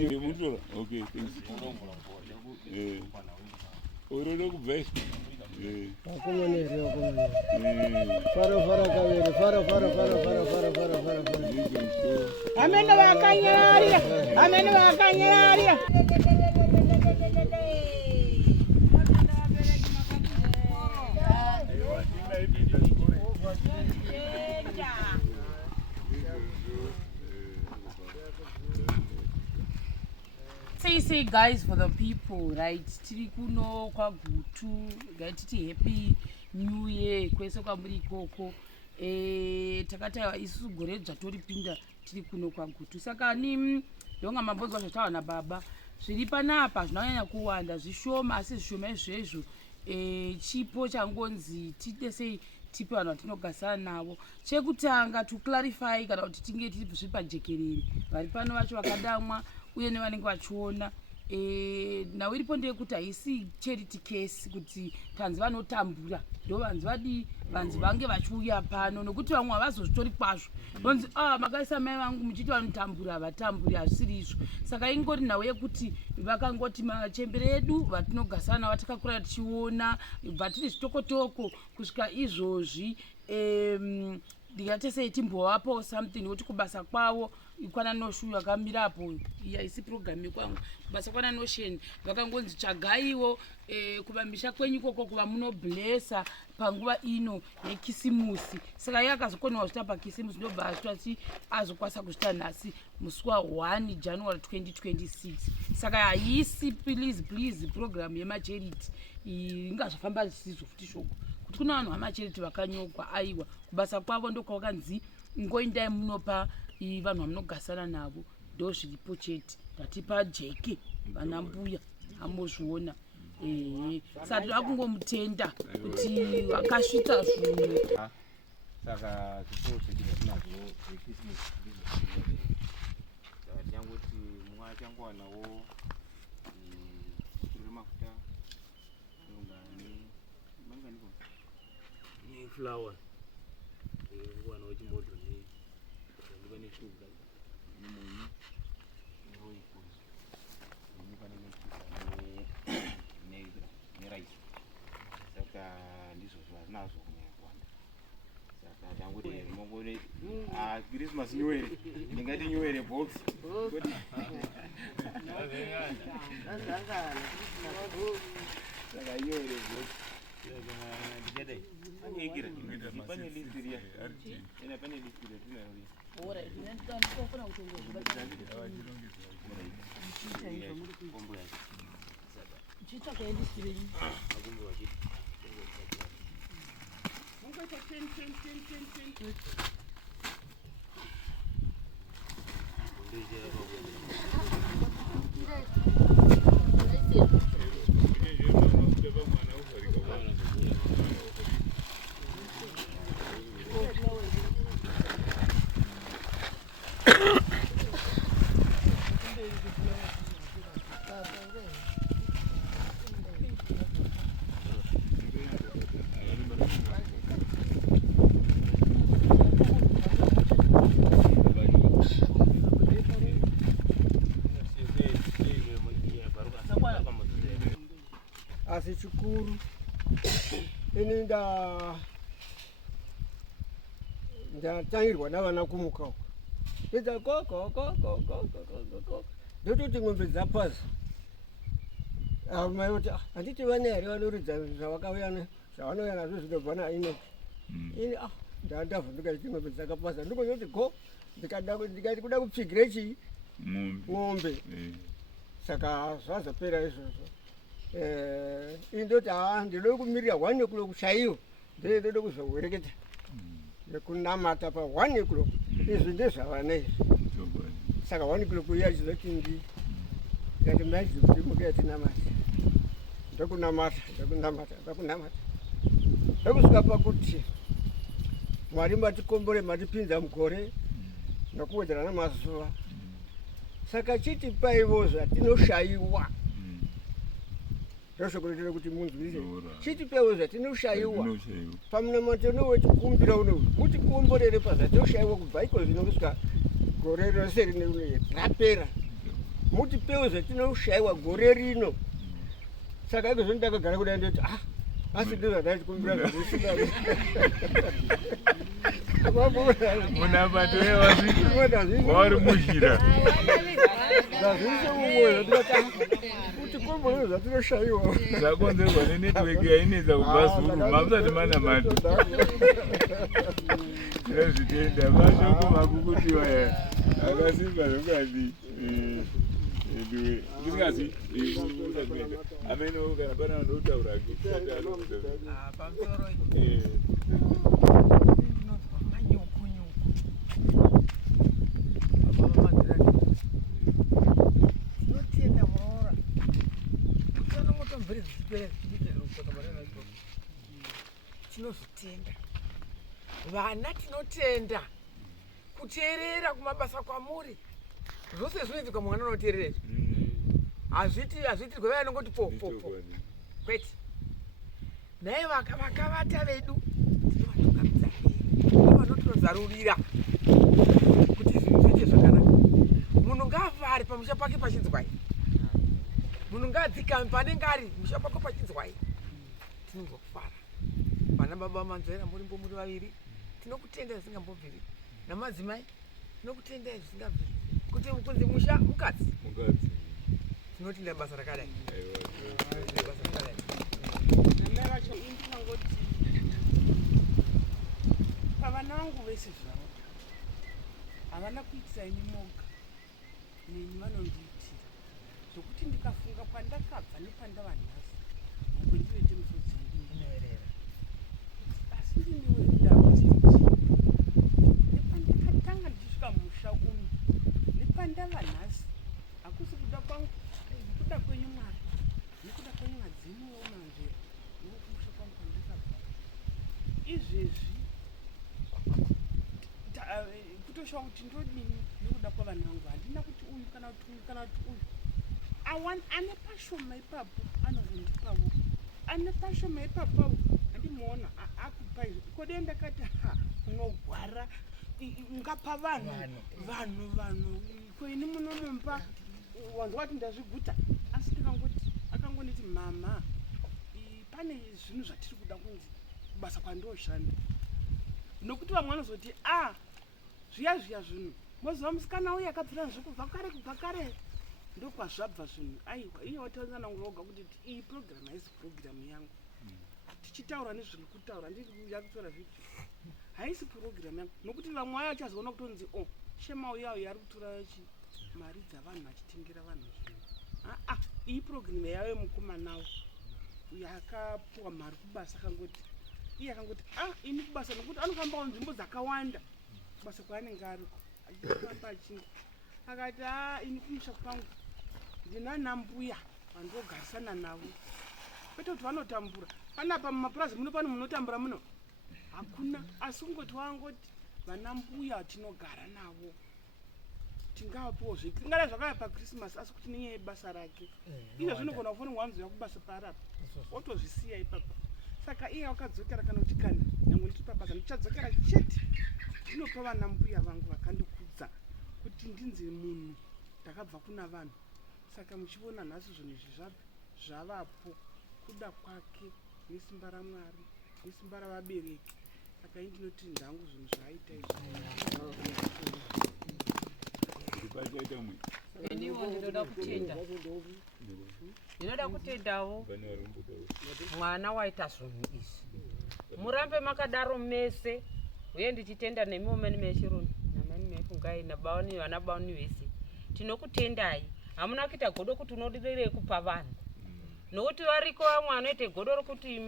Okay, thanks. Ororo kubvest. Amene vakanyarira. Amene vakanyarira. Say guys for the people, right? Tiri kuno kwa Gutu, titi happy new year kwese kwamuri ikoko. Takata isu gore zvatoripinda tiri kuno kwa Gutu. Saka ni ndonga mambozwa zvataura nababa. Zviri panapa zvinonyanya kuwanda zvishoma asi zvishoma izvezvo chipo changonzi tidesei tipe vanhu vatinogasana navo. Chekutanga to clarify kana kuti tinge tiri zvipajekerere vari pano vacho vakadamwa uye nevanenge vachiona nhau iripo ndeyekuti haisi charity case kuti tanzi vanotambura ndo vanzi vadi vanzi vange vachiuya pano nokuti vamwe havazozvitori kwazvo vonzi makaisa mai vangu muchiti vanotambura havatamburi hazvisiri izvo. Saka ingori nhau yekuti vakangoti machembere edu vatinogasana vatakakura tichiona bva tiri zvitokotoko kusvika izvozvi ndingatesei timbovapo something woti kubasa kwavo ikwana noshu yakamirapo yaisi program yekwangu kubasa kwana nosheni vakangonzi tsvagaiwo kuvamisha kwenyu koko kuva munoblesa panguva ino yekisimusi. Saka iye akazokonawo zvita pakisimusi ndobva azvitati azokwanisa kuzvita nhasi musi wa1 January 2026. Saka haisi please program yemacharity ingazvafamba zvisizvo futi shoko kuti kuna vanhu vamacharity vakanyogwa aiwa kubasa kwavo ndokwakanzi ngoindai munopa vanhu vamunogasana navo ndo zviripo chete tatipa jeke vana mbuya ambozviona saka toda kungomutenda kuti akasvita zvinhu. Saka chipo chetinazvo zvekrisimusi tichangoti mumwe achangowanawo kuri mafuta flower wanawo chimoto ndiva neshuga nemunyu neroiko pane neshuga neraisi. Saka ndizvo zvatinazvo kunyanya kuwanda. Saka tangoti mongone Christmas New Year ndingati New Year box saka New Year box asi chikuru ini ndatangirwa navana kumuka ita koko ndototi ng'ombe dzapasa mai kuti handiti vana here vanoridza zvavakauya zvavanouya nazvo zvinobva nainoki ini ndandavhunduka chiti ng'ombe dzakapasa ndikuzoti go ndikati kuda kupfigire chii ng'ombe. Saka zvazopera izvozvo indoti ndinoda kumirira 1 o'clock chaiyo ndoda kuzowereketa nekunamata pa 1 o'clock izvi ndezvavana izvi. Saka 1 o'clock iya chizoti ndikati maizvi kuti mukati namata ndokunamata ndokusvika pakuti Mwari matikombore matipinza mugore nokuwedzerana mazuva. Saka chiti paivo zvatinoshayiwa ndoshokuretera kuti munzwise chiti paivo zvatinoshayiwa pamunamato nowechikumbira uno mutikomborere pazvatinoshayiwa kubva iko zvino kusvika gore rose rine rapera mutipewo zvatinoshaiwa gore rino. Saka izvozvo ndakagara kudai ndoti asi ndizvo ndachikumbira zvakusina. Munabato wari muzhira. Zvazvise mumwoyo kuti kombono zvatinoshayiwa. Zvakonzerwa nenetwork yainetsa kubva Zulu. Mamusati mana mati. Tinozvitenda mashoko makukutiwa akasimba zvokadi. Ndingazi ameno kana pana ndotaura pamusoro tinotenda muroora utano motomvere zvichipera tinozvitenda vana, tinotenda kuteerera kumabasa kwamuri. Zvose zvinoitika mwana unoteerera. Hazviitirwe vaya nongoti po kwete. Naye vakavata vedu tinovatungamidza mberi, vanotinozarurira kuti zvinhu zviite zvakanaka. Munhu ngaavare pamusha pake pachinzwai, munhu ngaadzikame panenge ari musha pake pachinzwai. Tinozokufara vana baba manzwaira murimbo muri vaviri, tinokutenda zvisingambobviri. Namadzimai tinokutenda zvisingabviri kuti kunzi musha mukadzi. Tinotenda basa rakadai. Namai vacho ndinongoti pavana vangu vese zvavo havana kuitisa ini moga, neni vanondiitira zvokuti ndikafunga pandakabva nepandava nhasi mukwendivete musodzi ndinoerera asi ndiniwendava steji nepandakatanga ndichisvika musha uno nepandava nhasi hakusi kuda kwangu, kuda kwenyu Mwari nekuda kwenyu madzinu omanzvera nokumusha kwangu pandakabva. Izvezvi kutoshawa kuti ndodini nekuda kwavana vangu. Handina kuti uyu kana kuti uyu kana kuti uyu. Ane pashoma ipapo anozondipawo, ane pashoma ipapawo handimuona akupa izvo. Kodei ndakati unogwara ngapa vanhu koini munomumpa wanzwa kuti ndazviguta. Asi akangonditi mama, pane zvinhu zvatiri kuda kunzi kubasa kwandoshanda. Nokuti vamwe vanozoti zviya zvinhu moziva musikana uyu akabvira kubva kare ndokwazvabva zvinhu. Aiwa, iye wataurana ngoga kuti iyi program haisi program yangu. Tichitaura nezviri kutaura ndiri yakutora vhidhiyo haisi program yangu. Nokuti vamwe vayo vachazoona kutonzi shema uya uyu ari kutora mari dzavanhu achitengera vanhu zvinhu. Iyi program yayo mukomanawo yakapuwa mari kubasa akangoti ini kubasa nokuti anofambawo nzvimbo dzakawanda kubasa kwaanenge ariko achifamba achinge akati ini kumusha kwangu ndinana mbuya vandogarisana navo kwete kuti vanotambura. Panapa mumapurazi muno pano munotambura muno hakuna, asi kungoti wangoti vana mbuya tinogara navo tingawapiwo zveki tingada zvakaya pakrisimasi, asi kuti nenyaya yebasa rake izvo zvinogona kufonwa wanzwa kubasa parapa otozvisiya ipapa. Saka iye wakadzokera kana kuti kana nyangwe ndiri pabasa ndichadzokera chete ndinopa vana mbuya vangu vakandikudza kuti ndinzi munhu ndakabva kuna vanhu. Saka muchiona nhasi zvinhu izvi zvavapo kuda kwake nesimba raMwari nesimba ravabereki. Saka ini ndinoti ndangu zvinhu zvaaita Iniwo ndinoda kutenda, ndinoda kutendawo mwana waita zvinhu izvi. Murambe makadaro mese, uye ndichitenda nemiwo mani meshiruni namani mefungai nabaoni vana baoni vese. Tinokutendai, hamuna kuita godo kuti unodirire kupa vanhu. Nokuti variko vamwe vanoite godo rokuti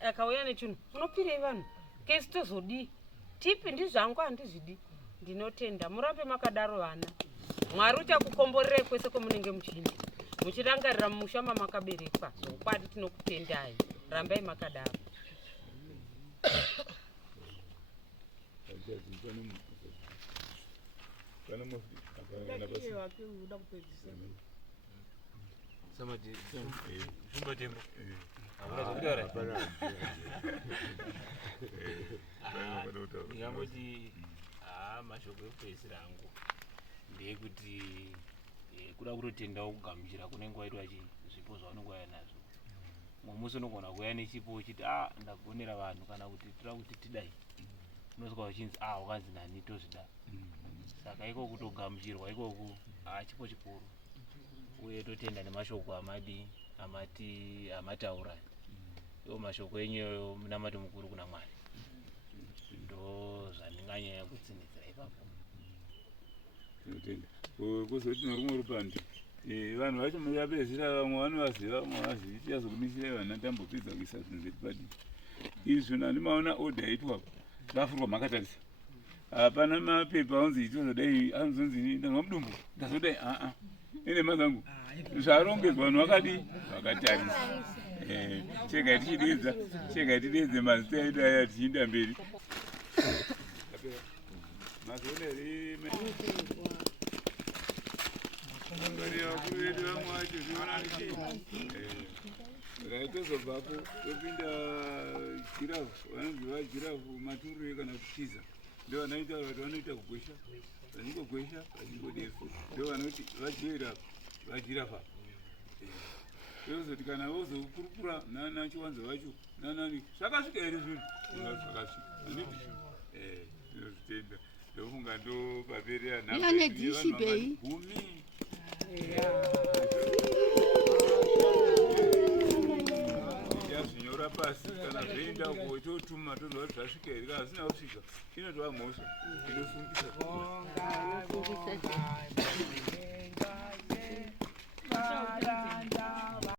akauya nechinhu unopirei vanhu kesi tozodi tipi ndizvangu handizvidi. Ndinotenda murambe makadaro vana. Mwari uchakukomborerei kwese kwamunenge muchienda muchirangarira mumusha makaberekwa. Zvokwadi tinokutendai, rambai makadaro. Ndingangoti mashoko ekupedzisira angu ndeyekuti kuda kutotendawo kugamuchira kunenge waitwa zvipo zvaunenge waya nazvo. Mumwe musi unogona kuuya nechipo uchiti ndagonera vanhu kana kuti tira kuti tidai, unosvika uchinzi wakanzi nani tozvida. Saka iko kutogamuchirwa ikoku chipo chikuru, uye totenda nemashoko amataura iwo mashoko enyu munamati mukuru kuna Mwari. Ndo zvandinganyanya kutsinidzira ipapo. Tinotenda. Kuzoti norumwe rupande vanhu vacho muyapedzisira vamwe vanovaziva vamwe havazivi tichazokumisira vana tambopedza kuisa zvinhu zvedu padii. Izvi zvinhu handimaona odha yaitwapo zvafurwa makatarisa. Hapana mapepa aunzi itozodai anozonzi ndanwa mudumbu ndazodai ine mazangu zvarongedzwa vanhu vakatarisa. Chega tichidedze mazita edu aya tichienda mberi. Mazoneri vakuru vedu vamwe vacho zvionanichi raitozobvapo topinda jirafu, vanonzi vajirafu maturure kana kutiza, ndo vanoita kuti vanoita kugwesha, vachingogwesha vachingodefu, ndo vanoti vajirafa. Yozoti kana vozokurukura nachiwanza vacho nanani zvakasvika here zvinhu zvakasvika anditi tinozvitenda. Ndofunga ndo paperera nhamagumi yazvinyora pasi kana zvoenda uko totuma tozva kuti zvasvika here. Kana zvisina kusvika inotova mhosva inosungisa